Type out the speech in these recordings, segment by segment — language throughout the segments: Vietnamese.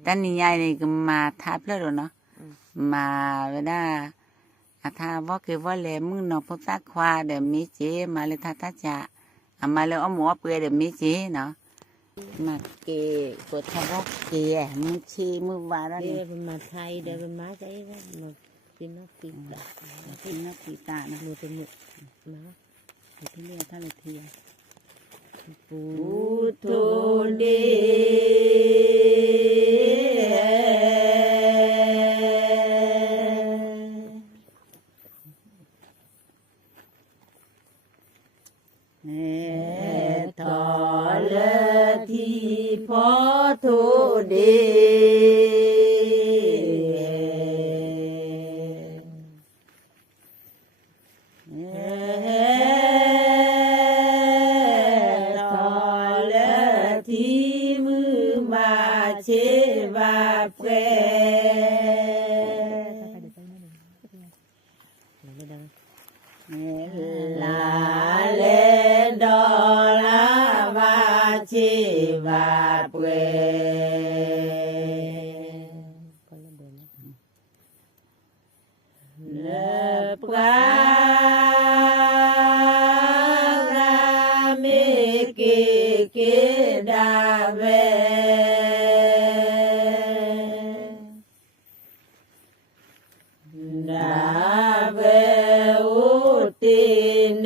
Tani nhai này mà tháp lên rồi nó mà vậy đó tha võ cái võ lệ mưng nó phụ tác khoa để mỹ chế mà lên tha tác trả mà lên ông mua bưởi để mỹ chế nó mà cái của tha võ cái mưng chi mưng vả đó đây là mà thay đây là má cái mà tin nó tin nó kỳ tạ nó một cái má thì liên tha là thì Bụt nè thọ lệ thì phó thụ đề chế và quê là lên đó là và chế và quê lập qua ra mê kê đà về đã về ưu tiên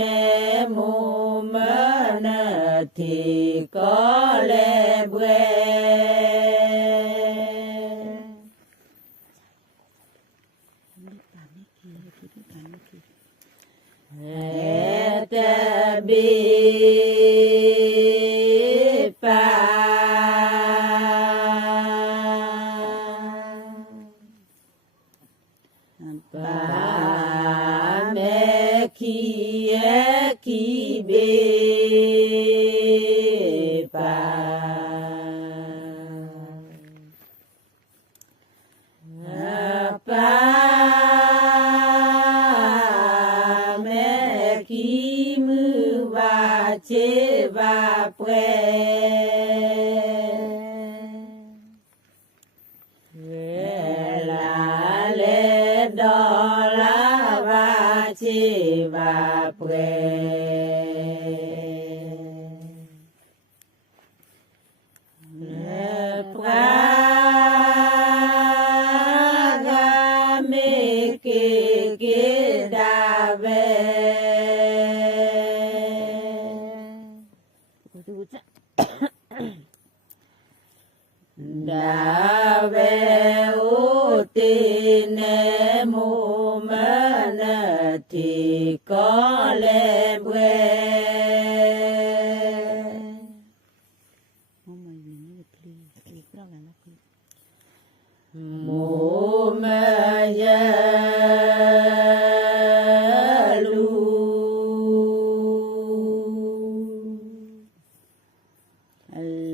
mù mơ nợ thì có lẽ bê hết bi pa ba mẹ khi bê ba ba mẹ khi mưa và chế và quê là lẽ đó là và chế và quê ga mê kê đà về đã về ưu tiên mù mơ nợ thì có lẽ quê mù mơ giờ lu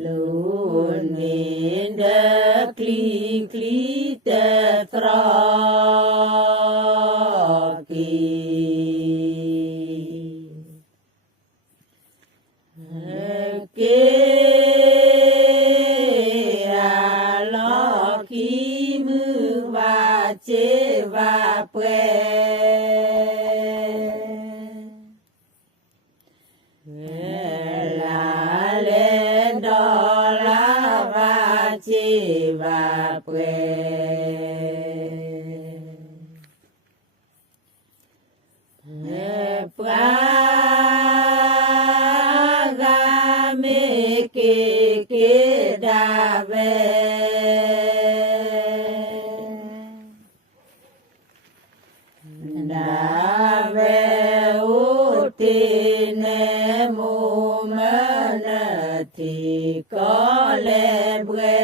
luôn nên đã kli ta tra lo khi mưa và chế và quê là lên đó là và chế và quê ga mê kê đà về đã về ưu tiên mù mơ nợ thì có lẽ quê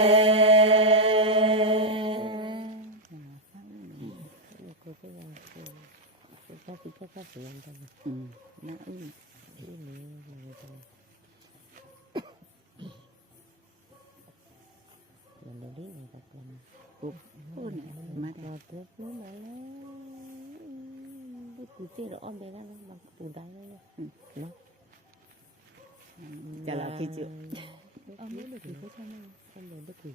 chả là khi chịu Ông biết được thì có cho nên không được thì.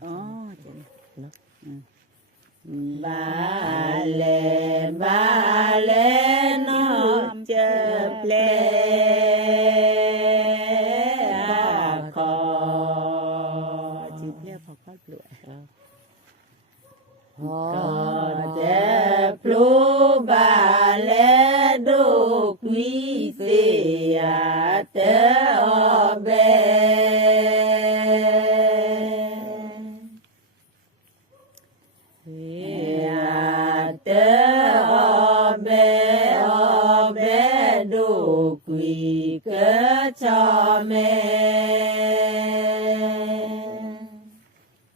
Có thể plu bà lê đô quý xì à tế o bê à tế o bê đô quý cơ cho mẹ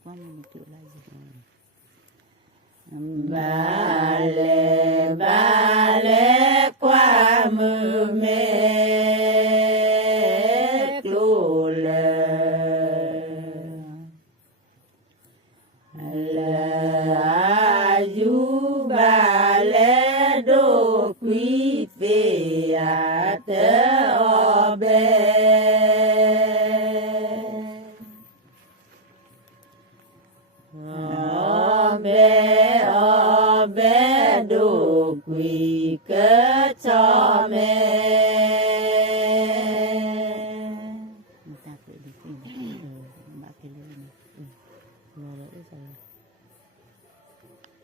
qua mình tự lại gì bà lê qua mưa mê clu lê du bà lê đô quý phê à tê o bê o bê đô quý cơ cho mẹ người ta tự đi tìm ba cái lưỡi này nó lỡ rồi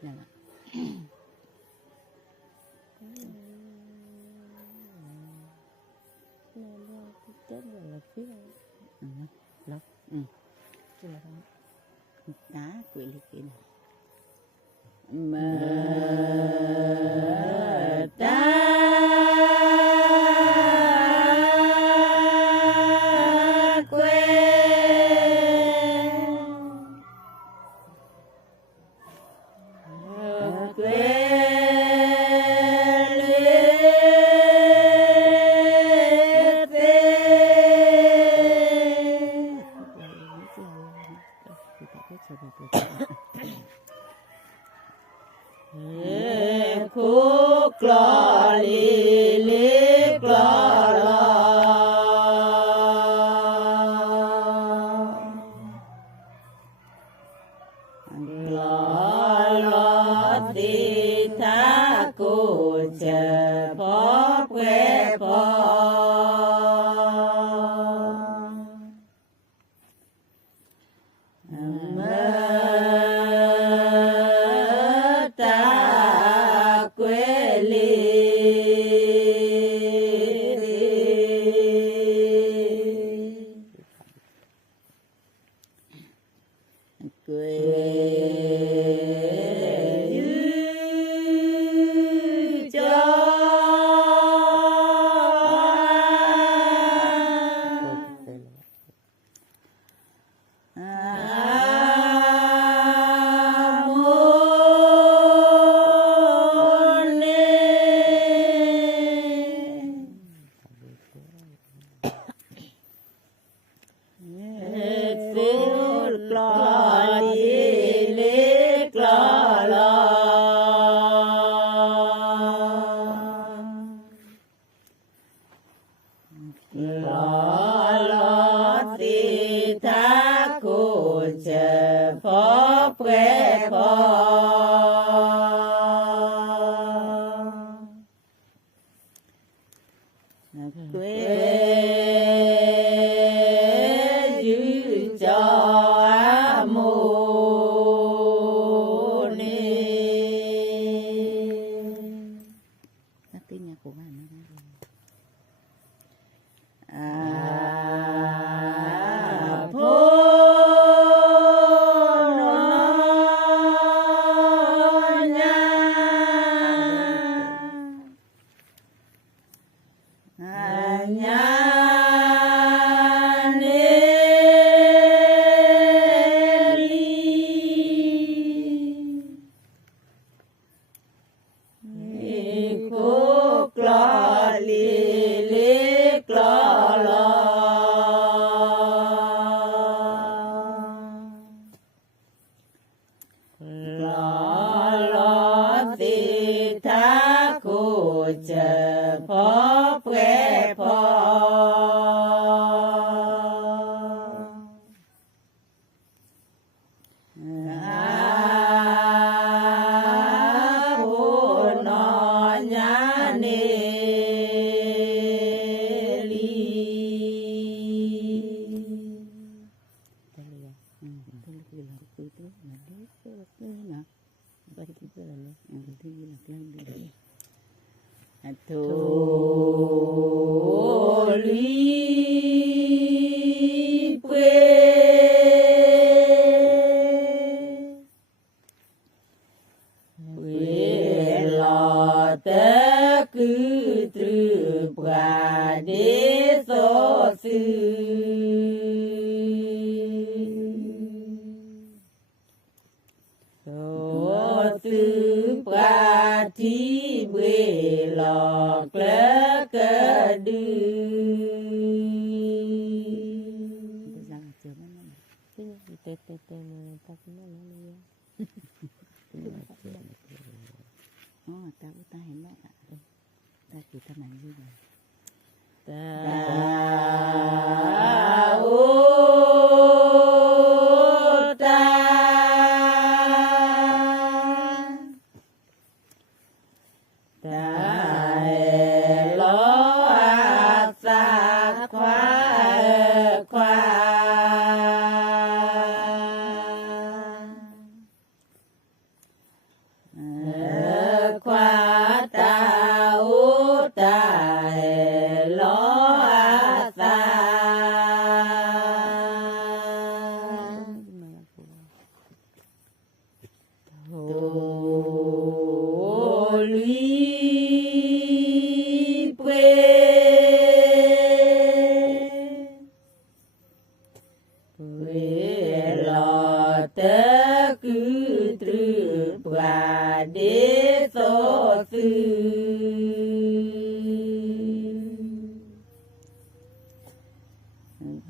là chết rồi là phía lóc đá quỷ lịch kia này mà ta khúc lò li li lò lò lò lò thì tha cô chờ phó quê phó là đấy cái nè Ba cái cái là nó. thứ gì là cái đi Thổ thô lý quê quê lò té cứ từ bà đế so sư so sư bà thi quê lò klớ cơ đư bây giờ chưa nó tê tê tê mà ta cũng nói luôn ta cũng taห็นแล้วta chỉ ta làm gì rồi ta ô ta ta lo sa khoa khoa khoa ta ô ta lo sa thổ lý quê quê lò tớ cứ từ bà đế so sư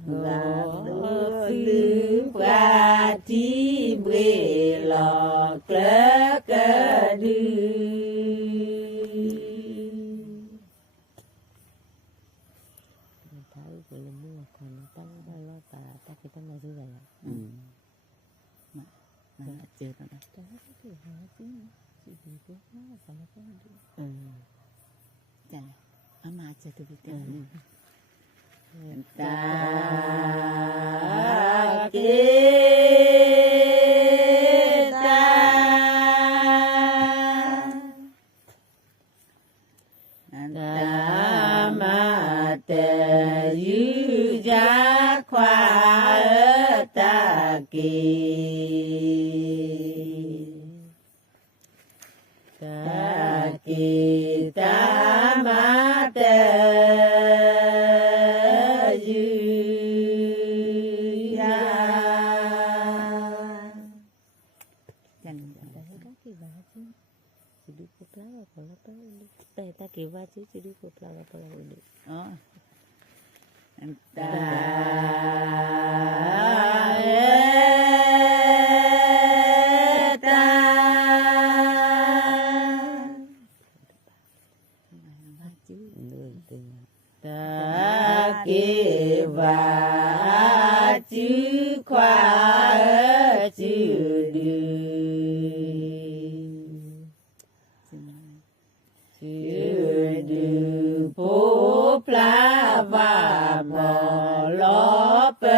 và sư bà thi bê lò klớ cơ đư thấy cái mua còn tăng ba lo ta ta cái tăng là gì vậy mà chưa đó đó ta cái hả chứ chị cái nó sao nó không được chả mà chưa tôi biết ta kê ta ta mà tề dư giá khoa ta kỳ ta kỳ ta mà tề dư giá chẳng ta kêu va chứ chỉ đi cột là apa lah ini ta ta kê và chữ khoa chữ đư chữ đư phố pla và mò ló bơ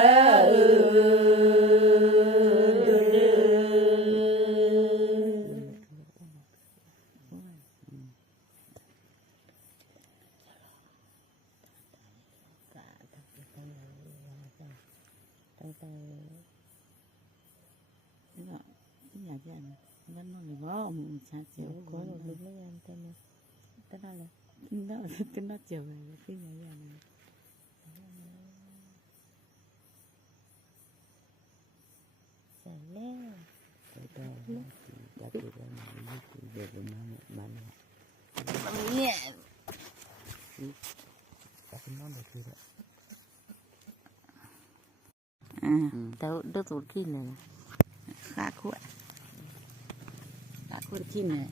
nhà chị anh vẫn nói là bó ông cha chiều có một lúc mấy anh tên này tên nào là nó chiều về cái nhà chị anh Sài lé tao đứt ruột kia này khá khuất chi này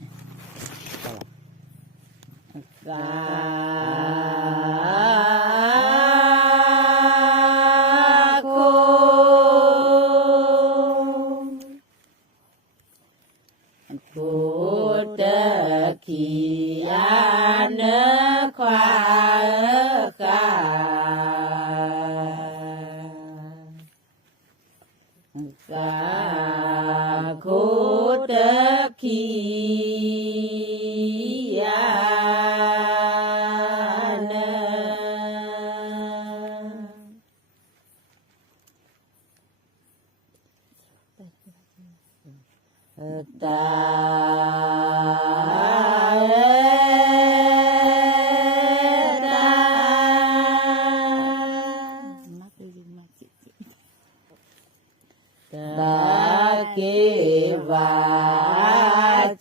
cô tơ kỳ an khoa khá cả โคตะคียานะตาตาเกวา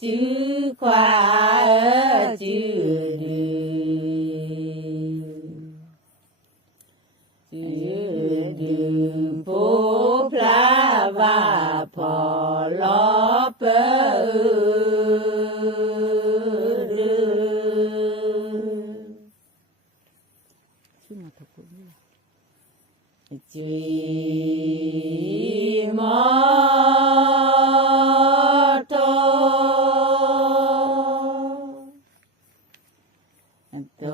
จื้อควาจื้อดือจื้อดือผู้พระว่าพอลอเปอชื่อมาถูกคนนี้จีมอโตโต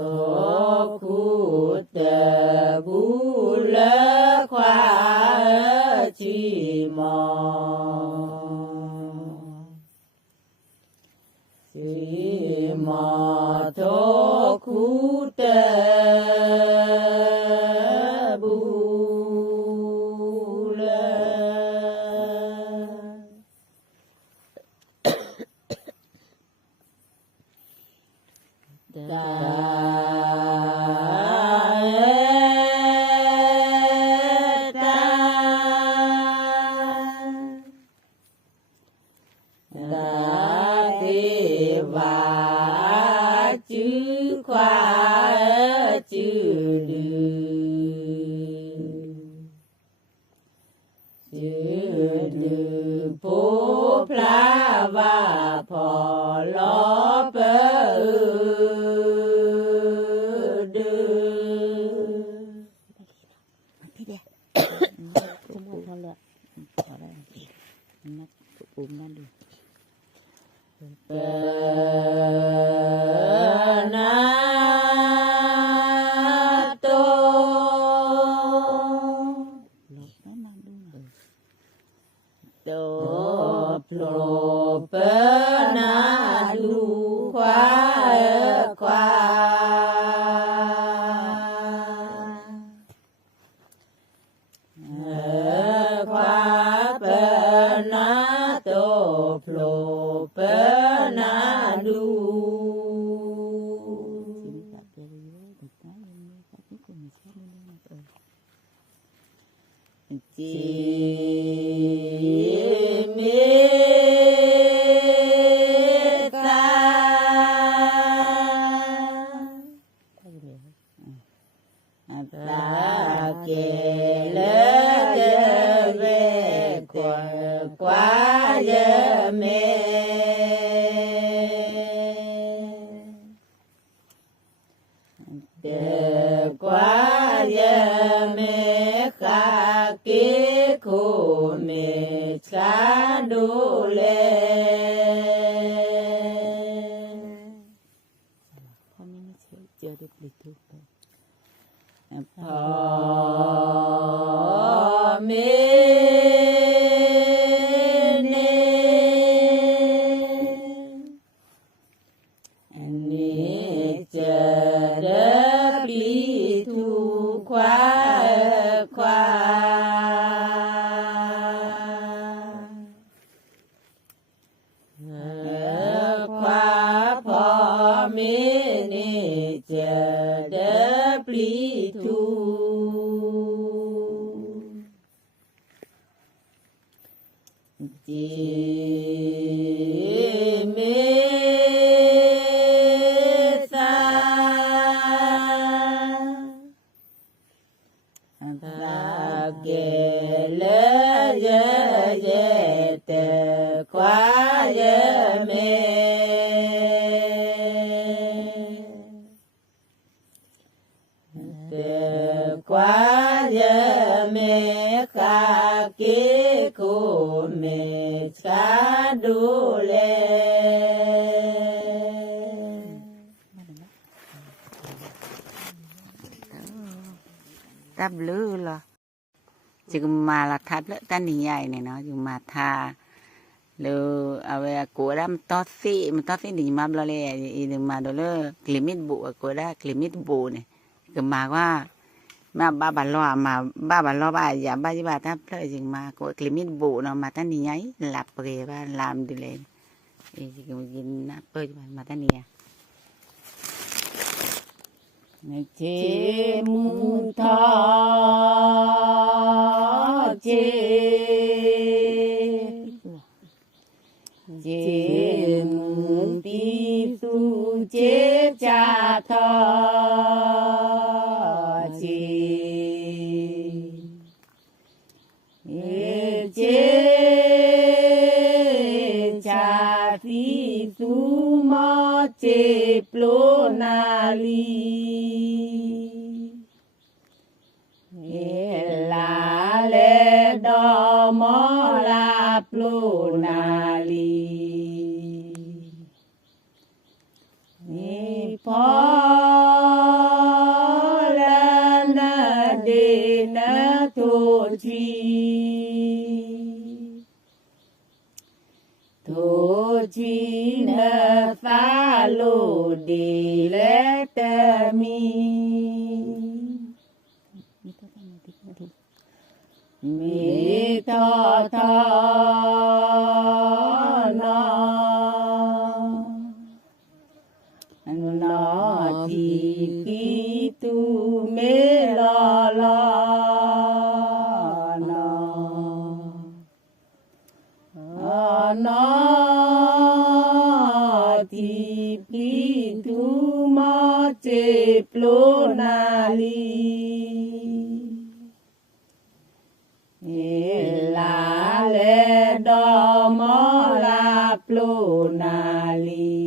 คูเตบุเลควาจีมอจีมอโตคูเตบุตาตาตาเทวาจื้อควาจื้อดือจื้อดือผู้พระว่าพอลอเปอพี่เดียจะมองเขาเลยขอได้นักปุ่มนั่นดูเปนาโตลบแล้วมาดูโตโผล่เปนาดูควาควาควาเปนาโตโผล่เปนาดูจีเมตาตาเกลเยเวกวาเยเมเดกวาเยเมคาเกโคเมชาดูเลพ่อไม่ใช่เจอเด็กลิทุกข์พ่อเมเนอันนี้เจอเด็กลิทุกข์ควาควาควาพ่อเมเนเจอเด็กลิทุจีเมสาตาเกลเยเยเตควาเยเมเตควาเยเมคาเกโคเมชาดูเลตับลือเหรอจึงมาละทับแล้วตันใหญ่เนี่ยเนาะจึงมาทา Lo ave cura mtosi ni mabla le i de madole climit bu cura climit bu ne ke maว่ามาบ้าล้อมาบ้าล้อบ้าอย่าบ้าที่บ้าถ้าเพลจริงมาก็คลิมิตบุเนาะมาตั้งนี้ไงหลับเปรย์ว่าลามดีเลยจริงๆยินนะเปิดมาตั้งนี้เจมุทาเจมุปิสุเจจาทาเจเจจาติสุมาเจปโลนาลีลาเลดอมอลาปโลนาลีพอลานาเดนาโทจีโทจีนาฟาโลเดเลตมีมีทอทอนอนอทีกีตูเมลอลอนอนอทีกีตูมอเจปโลนาลีลาเลดอมอลาปโลนาลี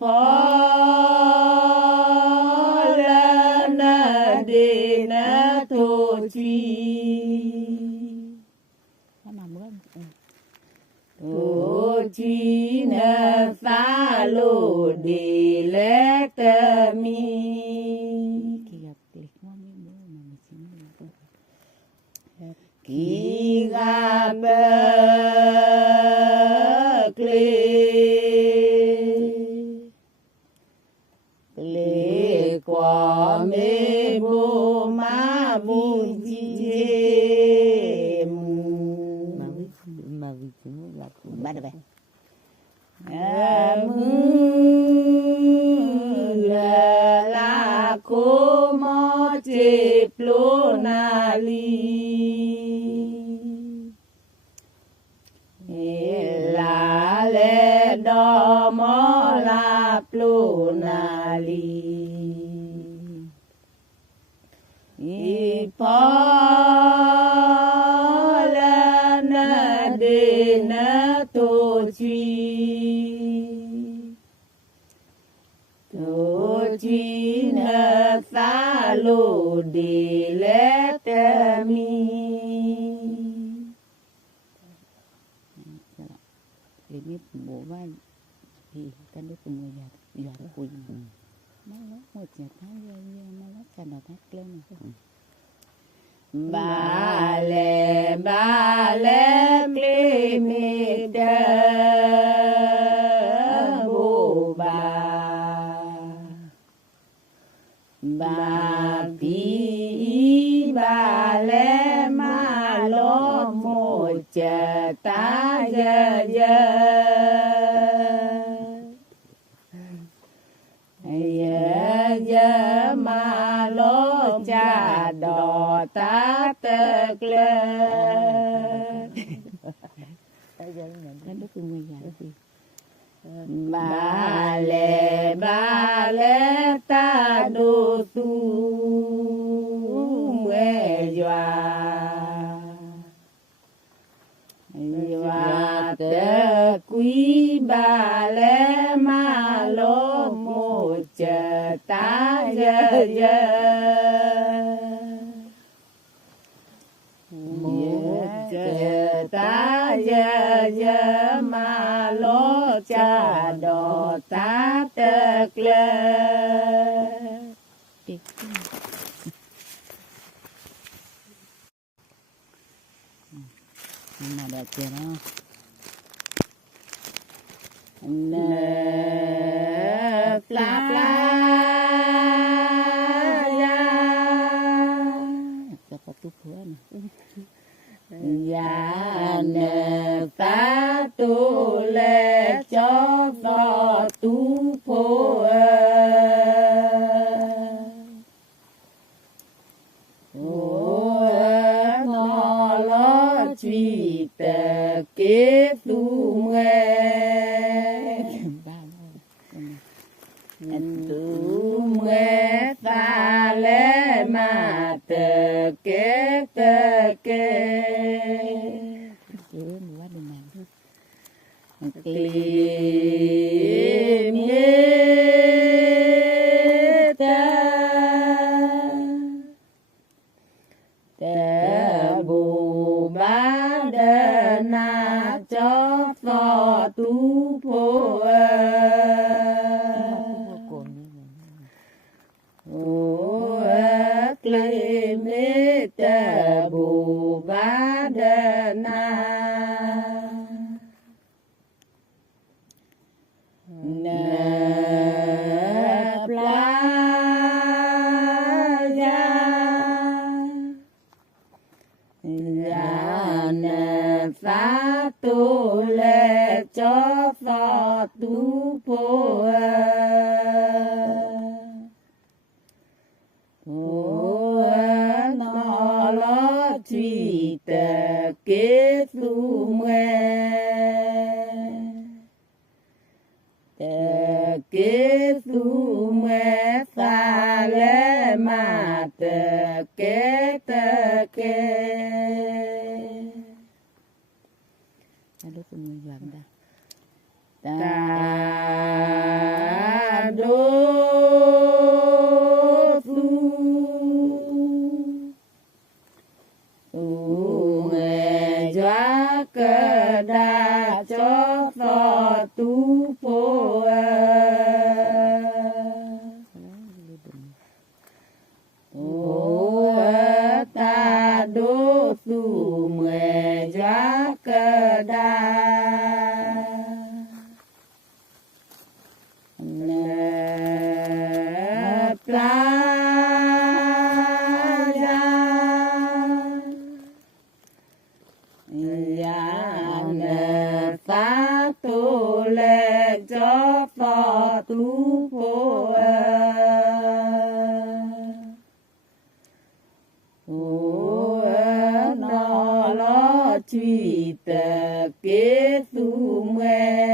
พอลานาเดนาโทจีโทจีนาฟาโลเดเลตมีกีกาเบกเลกว่าเมโบมาบุจิเจมาวิจิมุลาคุบ้าเดบมือลาโคมอเจปโลนาลีลาเลดอมอลาปโลนาลีพอลานาเดนาโตจีโตจีนาซาโลเดเลตมีini bukan kan dia punya ya punya malah mau cerita ya malah karena tak keren bale klimida boba babi bale malo mojata ya malo cha đò ta tơ lê ba lê ta đô tu mê doa tơ quý ba lê malo một chờ ta giờ một chờ ta giờ mà lo cha đò ta tơ lê mà đẹp chưa đó pla pla ya cho có tu phứa này ya nè ta tu lệ cho phò tu phô nó lo truy tờ kế tu nghe tu nghe ta lẽ mà tờ kế chứ quá đừng làm tìm nhé ta tờ bù bá đờ na cho phò tu phô Klê mê tờ bù bá đờ na nè pla ya nè phá tu lệ cho phò tu phô nó lo truy tờ kế tu nghe tờ kế tu nghe ta lẽ mà tờ kế lúc mình làm ta ta đô tu nghe doa cơ đa cho phò tu phô ta đô tu nghe doa cơ đa nè pla ya nè phá tu lệ cho phò tu phô nó lo truy tờ kế tu nghe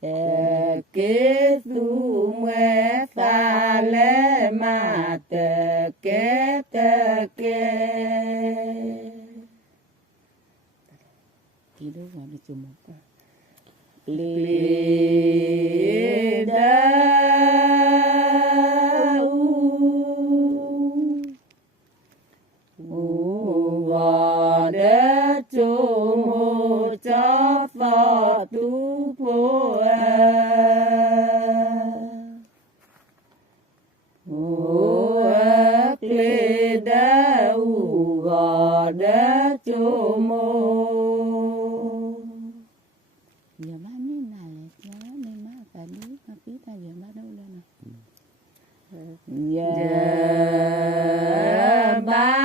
tờ kế tu nghe ta lẽ mà tờ kế thì lúc mà đi chùm một lì đa gò đế chùm hồ cho phò tu phô lì đa gò đế chùm hồ giờ má ní nào là nó nên má phải biết má biết ta giờ má đâu lên giờ ba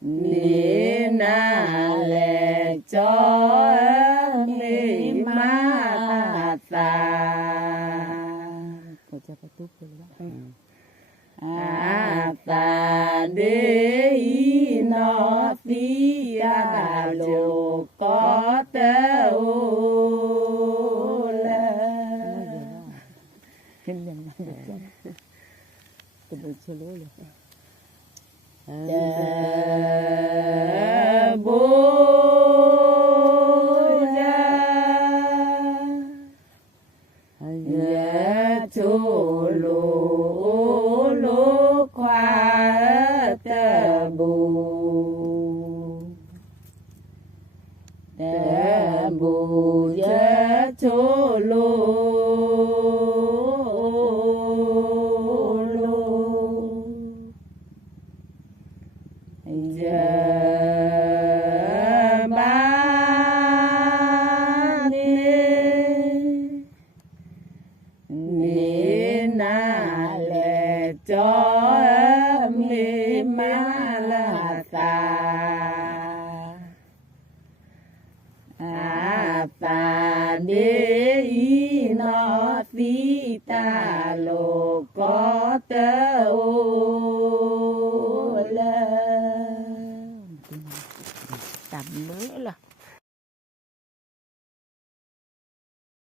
nè na lệ cho nè ma ta có cho có tốt rồi đó ta đế ý nó tí lô có tớ ô la hình nhận được chưa tôi bị chơi lối rồi bố ra chỗ lô khoa tờ bù ra chỗ lô ni na le cho mi ma la ta a ta de I no ti ta lo có tơ ô